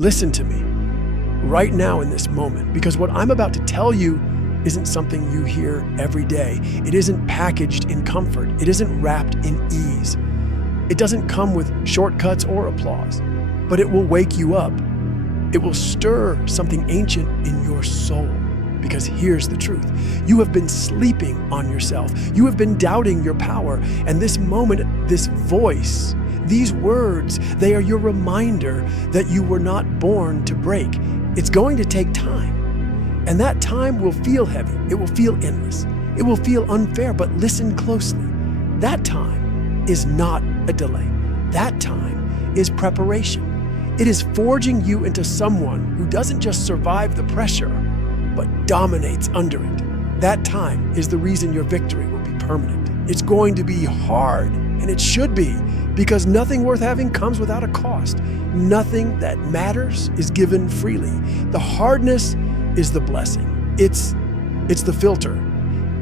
Listen to me right now in this moment, because what I'm about to tell you isn't something you hear every day. It isn't packaged in comfort. It isn't wrapped in ease. It doesn't come with shortcuts or applause, but it will wake you up. It will stir something ancient in your soul. Because here's the truth. You have been sleeping on yourself. You have been doubting your power. And this moment, this voice, these words, they are your reminder that you were not born to break. It's going to take time. And that time will feel heavy. It will feel endless. It will feel unfair, but listen closely. That time is not a delay. That time is preparation. It is forging you into someone who doesn't just survive the pressure, but dominates under it. That time is the reason your victory will be permanent. It's going to be hard, and it should be, because nothing worth having comes without a cost. Nothing that matters is given freely. The hardness is the blessing. It's the filter.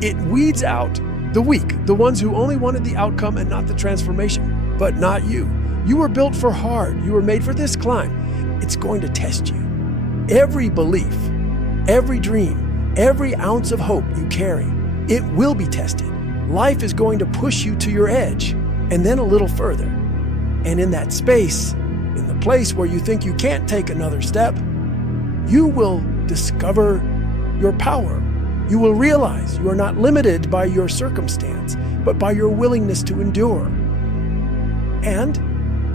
It weeds out the weak, the ones who only wanted the outcome and not the transformation. But not you. You were built for hard. You were made for this climb. It's going to test you. Every belief, every dream, every ounce of hope you carry, it will be tested. Life is going to push you to your edge, and then a little further. And in that space, in the place where you think you can't take another step, you will discover your power. You will realize you are not limited by your circumstance, but by your willingness to endure. And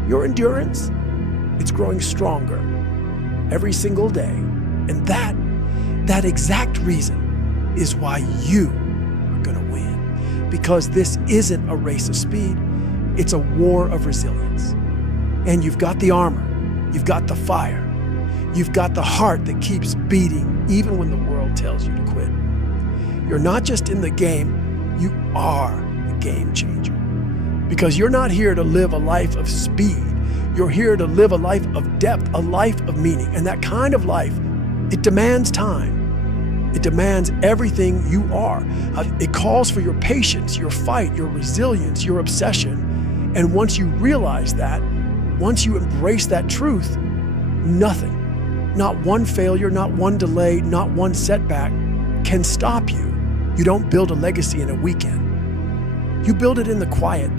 your endurance, it's growing stronger every single day. And that exact reason is why you are going to win. Because this isn't a race of speed. It's a war of resilience. And you've got the armor. You've got the fire. You've got the heart that keeps beating even when the world tells you to quit. You're not just in the game, you are the game changer. Because you're not here to live a life of speed. You're here to live a life of depth, a life of meaning. And that kind of life, it demands time. It demands everything you are. It calls for your patience, your fight, your resilience, your obsession. And once you realize that, once you embrace that truth, nothing, not one failure, not one delay, not one setback can stop you. You don't build a legacy in a weekend. You build it in the quiet,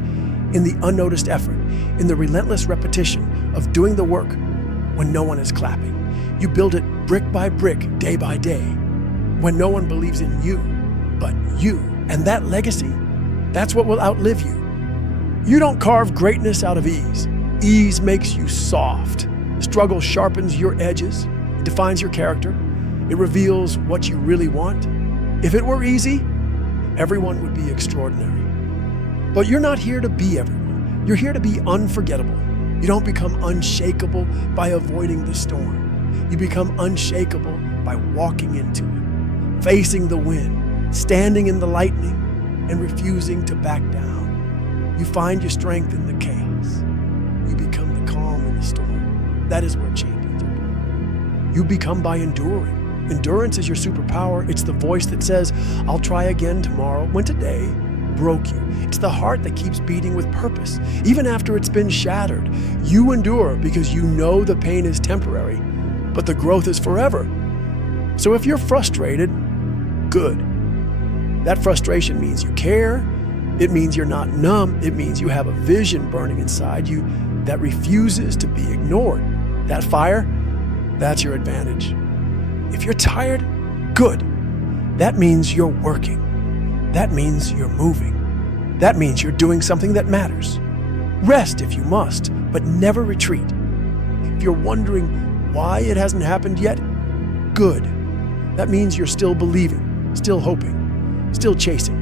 in the unnoticed effort, in the relentless repetition of doing the work when no one is clapping. You build it brick by brick, day by day, when no one believes in you but you. And that legacy, that's what will outlive you. You don't carve greatness out of ease. Ease makes you soft. Struggle sharpens your edges. It defines your character. It reveals what you really want. If it were easy, everyone would be extraordinary. But you're not here to be everyone. You're here to be unforgettable. You don't become unshakable by avoiding the storm. You become unshakable by walking into it, facing the wind, standing in the lightning, and refusing to back down. You find your strength in the chaos. You become the calm in the storm. That is where champions are born. You become by enduring. Endurance is your superpower. It's the voice that says, I'll try again tomorrow, when today broke you. It's the heart that keeps beating with purpose, even after it's been shattered. You endure because you know the pain is temporary, but the growth is forever. So if you're frustrated, good. That frustration means you care. It means you're not numb. It means you have a vision burning inside you that refuses to be ignored. That fire, that's your advantage. If you're tired, good. That means you're working. That means you're moving. That means you're doing something that matters. Rest if you must, but never retreat. If you're wondering why it hasn't happened yet, good. That means you're still believing, still hoping, still chasing.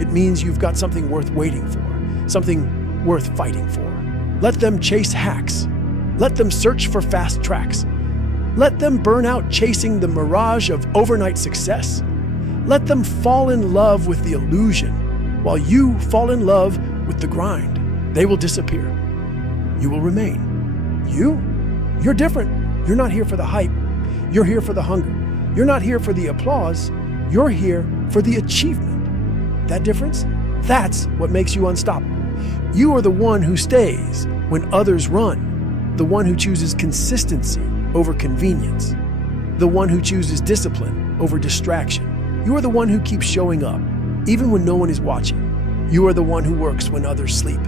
It means you've got something worth waiting for, something worth fighting for. Let them chase hacks. Let them search for fast tracks. Let them burn out chasing the mirage of overnight success. Let them fall in love with the illusion while you fall in love with the grind. They will disappear. You will remain. You're different. You're not here for the hype. You're here for the hunger. You're not here for the applause. You're here for the achievement. That difference? That's what makes you unstoppable. You are the one who stays when others run. the one who chooses consistency over convenience, the one who chooses discipline over distraction. You are the one who keeps showing up, even when no one is watching. You are the one who works when others sleep.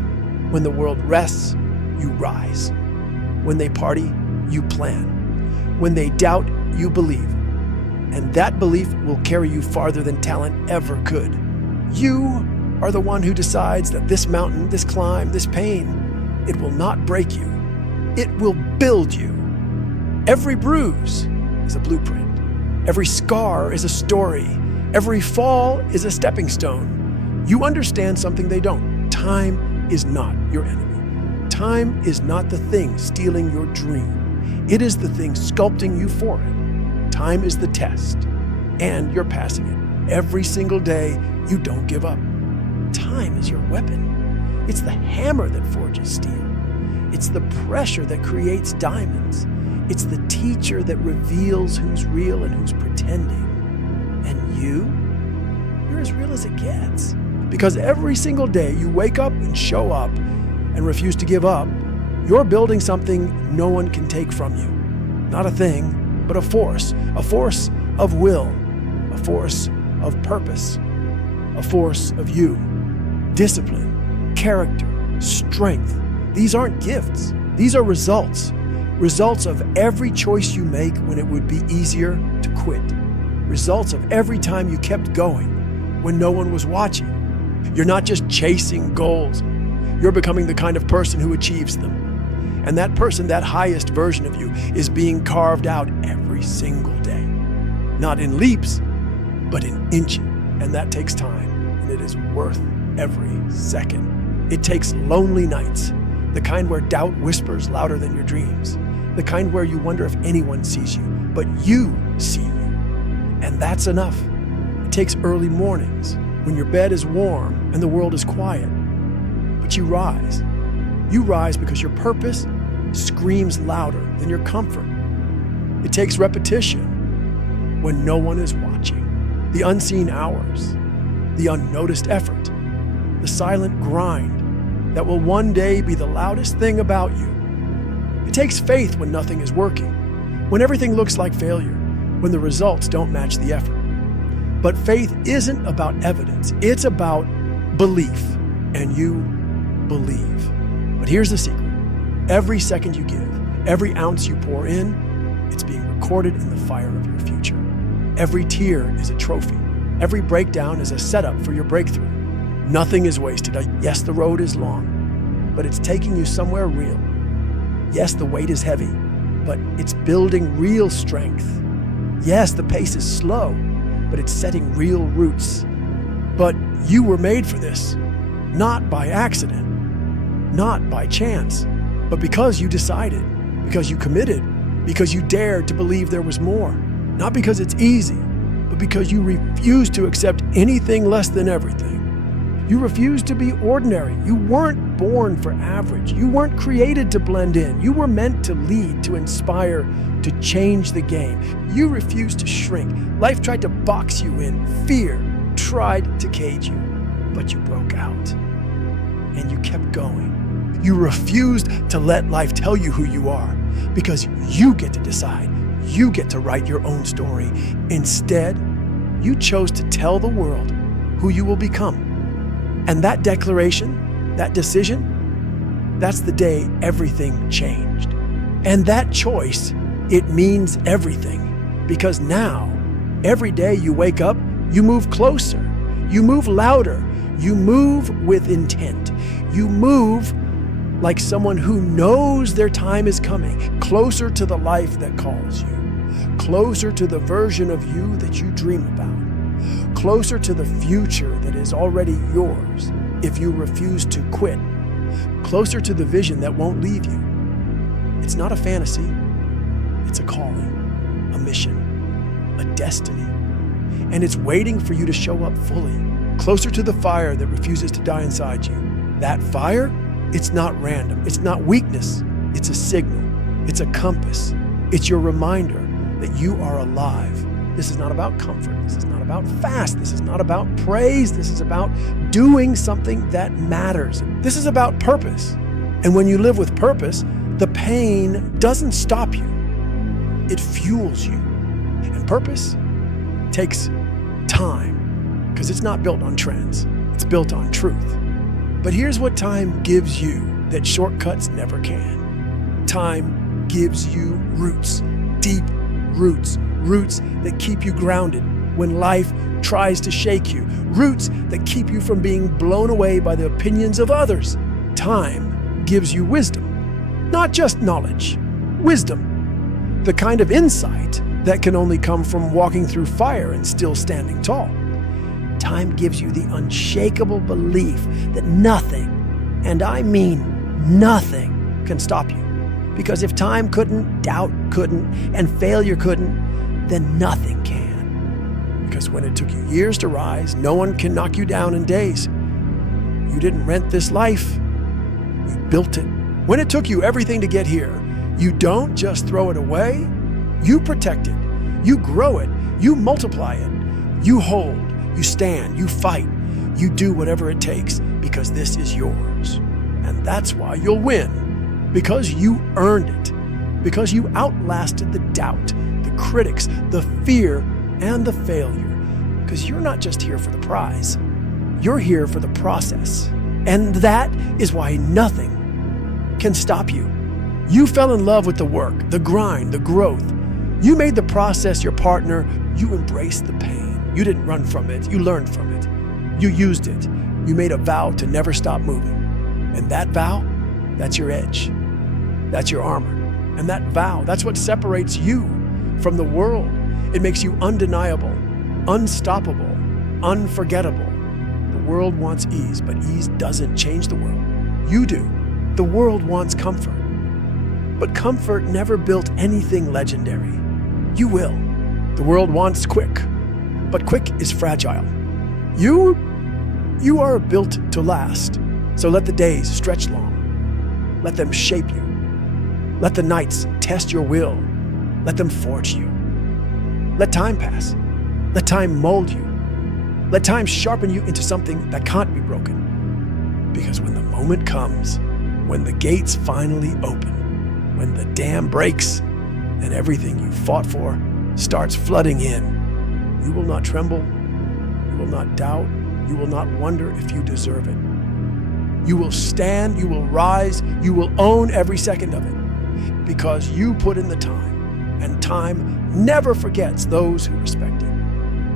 When the world rests, you rise. When they party, you plan. When they doubt, you believe. And that belief will carry you farther than talent ever could. You are the one who decides that this mountain, this climb, this pain, it will not break you. It will build you. Every bruise is a blueprint. Every scar is a story. Every fall is a stepping stone. You understand something they don't. Time is not your enemy. Time is not the thing stealing your dream. It is the thing sculpting you for it. Time is the test, and you're passing it. Every single day, you don't give up. Time is your weapon. It's the hammer that forges steel. It's the pressure that creates diamonds. It's the teacher that reveals who's real and who's pretending. And you're as real as it gets. Because every single day you wake up and show up and refuse to give up, you're building something no one can take from you. Not a thing, but a force of will, a force of purpose, a force of you. Discipline, character, strength. These aren't gifts. These are results. Results of every choice you make when it would be easier to quit. Results of every time you kept going when no one was watching. You're not just chasing goals. You're becoming the kind of person who achieves them. And that person, that highest version of you, is being carved out every single day. Not in leaps, but in inches. And that takes time, and it is worth every second. It takes lonely nights, the kind where doubt whispers louder than your dreams, the kind where you wonder if anyone sees you, but you see you. And that's enough. It takes early mornings when your bed is warm and the world is quiet, but you rise. You rise because your purpose screams louder than your comfort. It takes repetition when no one is watching, the unseen hours, the unnoticed effort, the silent grind that will one day be the loudest thing about you. It takes faith when nothing is working, when everything looks like failure, when the results don't match the effort. But faith isn't about evidence, it's about belief, and you believe. But here's the secret. Every second you give, every ounce you pour in, it's being recorded in the fire of your future. Every tear is a trophy. Every breakdown is a setup for your breakthrough. Nothing is wasted. Yes, the road is long, but it's taking you somewhere real. Yes, the weight is heavy, but it's building real strength. Yes, the pace is slow, but it's setting real roots. But you were made for this, not by accident, not by chance, but because you decided, because you committed, because you dared to believe there was more. Not because it's easy, but because you refuse to accept anything less than everything. You refuse to be ordinary. You weren't born for average. You weren't created to blend in. You were meant to lead, to inspire, to change the game. You refused to shrink. Life tried to box you in. Fear tried to cage you, but you broke out and you kept going. You refused to let life tell you who you are because you get to decide. You get to write your own story. Instead, you chose to tell the world who you will become. And that declaration, that decision, that's the day everything changed. And that choice, it means everything. Because now, every day you wake up, you move closer, you move louder, you move with intent. You move like someone who knows their time is coming, closer to the life that calls you, closer to the version of you that you dream about, closer to the future that is already yours if you refuse to quit, closer to the vision that won't leave you. It's not a fantasy, it's a calling, a mission, a destiny. And it's waiting for you to show up fully, closer to the fire that refuses to die inside you. That fire, it's not random, it's not weakness, it's a signal, it's a compass, it's your reminder that you are alive. This is not about comfort. This is not about fast. This is not about praise. This is about doing something that matters. This is about purpose. And when you live with purpose, The pain doesn't stop you. It fuels you. And purpose takes time, because it's not built on trends. It's built on truth. But here's what time gives you that shortcuts never can. Time gives you roots, deep roots, roots that keep you grounded when life tries to shake you, roots that keep you from being blown away by the opinions of others. Time gives you wisdom, not just knowledge, wisdom, the kind of insight that can only come from walking through fire and still standing tall. Time gives you the unshakable belief that nothing, and I mean nothing, can stop you. Because if time couldn't, doubt couldn't, and failure couldn't, then nothing can. Because when it took you years to rise, no one can knock you down in days. You didn't rent this life, you built it. When it took you everything to get here, you don't just throw it away, you protect it, you grow it, you multiply it, you hold, you stand, you fight, you do whatever it takes, because this is yours. And that's why you'll win, because you earned it, because you outlasted the doubt, the critics, the fear, and the failure. Because you're not just here for the prize, you're here for the process. And that is why nothing can stop you. You fell in love with the work, the grind, the growth. You made the process your partner. You embraced the pain. You didn't run from it. You learned from it. You used it. You made a vow to never stop moving. And that vow, that's your edge. That's your armor. And that vow, that's what separates you from the world. It makes you undeniable, unstoppable, unforgettable. The world wants ease, but ease doesn't change the world. You do. The world wants comfort. But comfort never built anything legendary. You will. The world wants quick, but quick is fragile. You are built to last. So let the days stretch long. Let them shape you. Let the nights test your will. Let them forge you. Let time pass. Let time mold you. Let time sharpen you into something that can't be broken. Because when the moment comes, when the gates finally open, when the dam breaks and everything you fought for starts flooding in, you will not tremble, you will not doubt, you will not wonder if you deserve it. You will stand, you will rise, you will own every second of it, because you put in the time, and time never forgets those who respect it.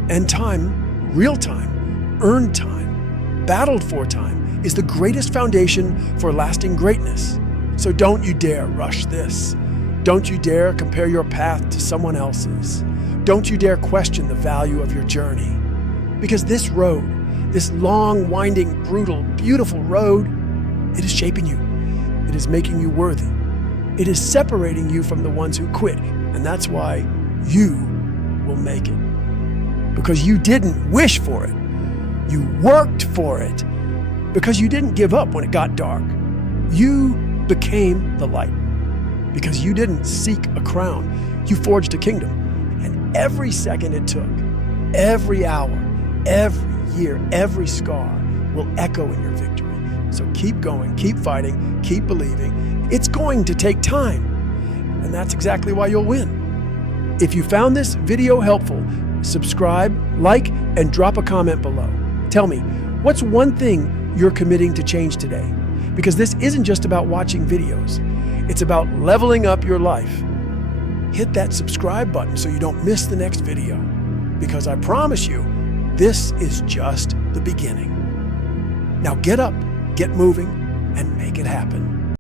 And time, real time, earned time, battled for time, is the greatest foundation for lasting greatness. So don't you dare rush this. Don't you dare compare your path to someone else's. Don't you dare question the value of your journey. Because this road, this long, winding, brutal, beautiful road, it is shaping you. It is making you worthy. It is separating you from the ones who quit. And that's why you will make it. Because you didn't wish for it. You worked for it. Because you didn't give up when it got dark. You became the light. Because you didn't seek a crown. You forged a kingdom. And every second it took, every hour, every year, every scar will echo in your victory. So keep going, keep fighting, keep believing. It's going to take time. And that's exactly why you'll win. If you found this video helpful, subscribe, like, and drop a comment below. Tell me, what's one thing you're committing to change today? Because this isn't just about watching videos. It's about leveling up your life. Hit that subscribe button so you don't miss the next video. Because I promise you, this is just the beginning. Now get up, get moving, and make it happen.